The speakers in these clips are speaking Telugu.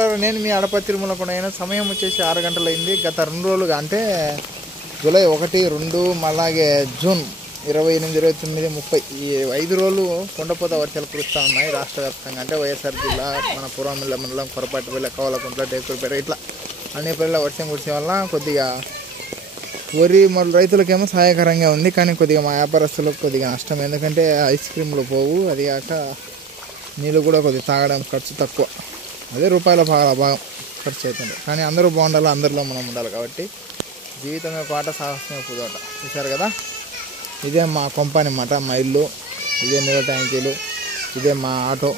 నేను మీ అడప తిరుమల కూడా సమయం వచ్చేసి 6 గంటలు అయింది. గత 2 రోజులుగా అంటే జూలై 1, 2 అలాగే జూన్ 28, 29, 30 ఈ 5 రోజులు కొండపోత వర్షాలు కురుస్తూ ఉన్నాయి రాష్ట్ర వ్యాప్తంగా. అంటే వైఎస్ఆర్ జిల్లా, మన పురామిల్ల మండలం, కొరపాటిపల్లి, కవలకుంట్ల, టేకులపేట ఇట్లా అన్ని పల్లెల వర్షం కురిసే వల్ల కొద్దిగా వరి మొదలు రైతులకేమో సహాయకరంగా ఉంది. కానీ కొద్దిగా మా వ్యాపారస్తులకు కొద్దిగా నష్టం. ఎందుకంటే ఐస్ క్రీమ్లు పోవు, అది కాక నీళ్ళు కూడా కొద్దిగా తాగడానికి ఖర్చు తక్కువ. అదే రూపాయల భాగం ఖర్చు అవుతుంది. కానీ అందరూ బాగుండాలి, అందరిలో మనం ఉండాలి. కాబట్టి జీవితం యొక్క ఆట సాహసం పోదాట. చూశారు కదా, ఇదే మా కంపెనీ అన్నమాట, మా ఇల్లు, ఇదే నీళ్ళ ట్యాంకీలు, ఇదే మా ఆటో,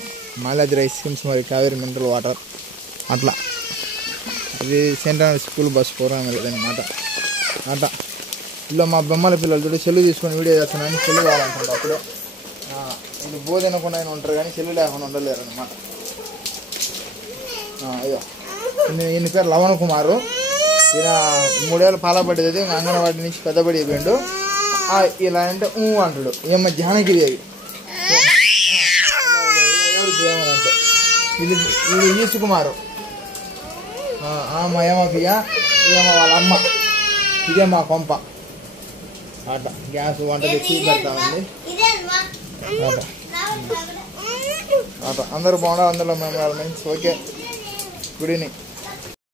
మాలాద్రి ఐస్ క్రీమ్స్ మరియు కావేరి మినరల్ వాటర్. అట్లా ఇది సెంట్రల్ స్కూల్ బస్ ప్రోగ్రామ్ వెళ్ళదన్నమాట. అట్లా ఇలా మా బొమ్మల పిల్లలు చూడు సెల్లు తీసుకొని వీడియో చేస్తున్నాను. సెల్లు కావాలనుకుంటా అప్పుడే ఇది బోధనకుండా ఉంటారు, కానీ సెల్లు లేకుండా ఉండలేరు అనమాట. అయ్యో ఈయన పేరు లవణ్ కుమారు. ఈయన 3 ఏళ్ళు పాలపడ్డది, అంగన్వాడి నుంచి పెద్దబడి అయిపోయిండు. ఇలా అంటే అంటాడు. ఏమో జానగిరి అవి ఏమనంటే ఇది ఈసు కుమారు. మా ఏమయ్య ఏమో వాళ్ళ అమ్మ. ఇదే మా కొంప. అట్లా గ్యాస్ వంట తెచ్చి పెడతా ఉంది. అట్లా అందరూ బాగుండాలి, అందులో మేము మంచి. Okay, good evening.